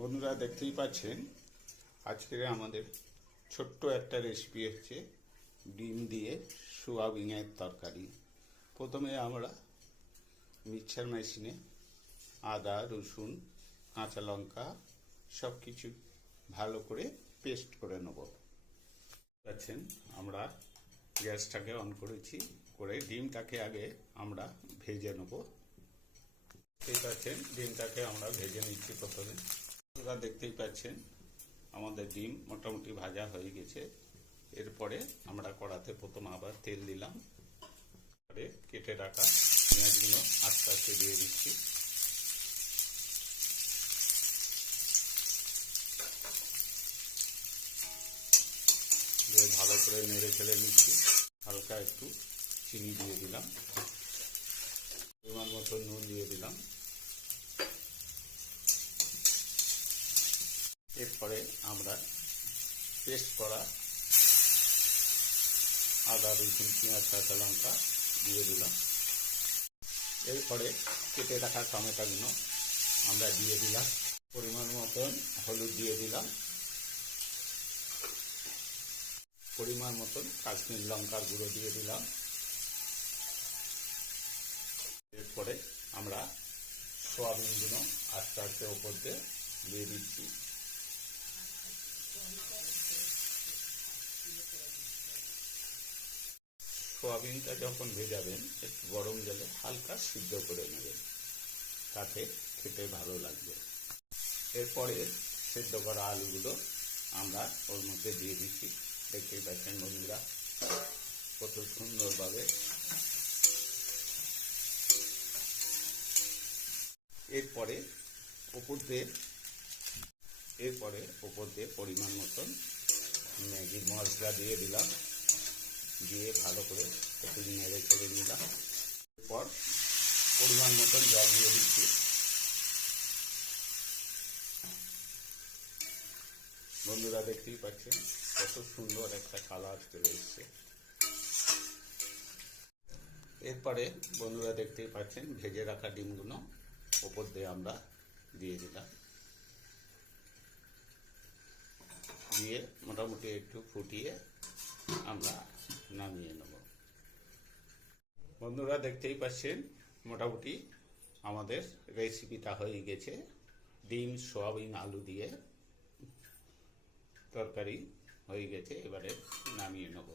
বন্ধুরা দেখতেই পাচ্ছেন আজকে আমাদের ছোট্ট একটা রেসিপি হচ্ছে ডিম দিয়ে সোয়াবিনের তরকারি। প্রথমে আমরা মিক্সচার মেশিনে আদা রসুন কাঁচা লঙ্কা সব কিছু ভালো করে পেস্ট করে নেব। পাচ্ছেন আমরা গ্যাসটাকে অন করেছি, করে ডিমটাকে আগে আমরা ভেজে নেব। ঠিক পাচ্ছেন ডিমটাকে আমরা ভেজে নিচ্ছি প্রথমে। আপনারা দেখতেই পাচ্ছেন আমাদের ডিম মোটামুটি ভাজা হয়ে গেছে। এরপরে আমরা কড়াতে প্রথম আবার তেল দিলাম, পরে কেটে রাখা পেঁয়াজগুলো আস্তে আস্তে দিয়ে দিচ্ছি। ভালো করে নেড়ে চেড়ে নিচ্ছি। হালকা একটু চিনি দিয়ে দিলাম, পরিমাণ মতো নুন দিয়ে দিলাম। এরপরে আমরা পেস্ট করা আদা রসুন পেঁয়াজ কাঁচা লঙ্কা দিয়ে দিলাম। এরপরে কেটে রাখা টমেটোগুলো আমরা দিয়ে দিলাম। পরিমাণ মতন হলুদ দিয়ে দিলাম, পরিমাণ মতন কাশ্মীর লঙ্কার গুঁড়ো দিয়ে দিলাম। এরপরে আমরা সোয়াবিনগুলো আস্তে আস্তে ওপর দিয়ে দিচ্ছি। সোয়াবিনটা যখন ভেজাবেন একটু গরম জলে হালকা সিদ্ধ করে নেবেন, তাতে খেতে ভালো লাগবে। এরপরে সেদ্ধ করা আলুগুলো আমরা ওর মধ্যে দিয়ে দিচ্ছি। দেখতেই পাচ্ছেন বন্ধুরা কত সুন্দরভাবে। এরপরে ওপর দিয়ে পরিমাণ মতন ম্যাগি মশলা দিয়ে দিলাম, দিয়ে ভালো করে একটু নেড়ে চেড়ে নিলাম। এরপর পরিমাণ মতন জল দিয়ে দিচ্ছি। বন্ধুরা দেখতেই পাচ্ছেন কত সুন্দর একটা কালার চলে এসছে। এরপরে বন্ধুরা দেখতেই পাচ্ছেন ভেজে রাখা ডিমগুলো ওপর দিয়ে আমরা দিয়ে দিলাম, দিয়ে মোটামুটি একটু ফুটিয়ে আমরা নামিয়ে নেব। বন্ধুরা দেখতেই পাচ্ছেন মোটামুটি আমাদের রেসিপিটা হয়ে গেছে। ডিম সোয়াবিন আলু দিয়ে তরকারি হয়ে গেছে, এবারে নামিয়ে নেব।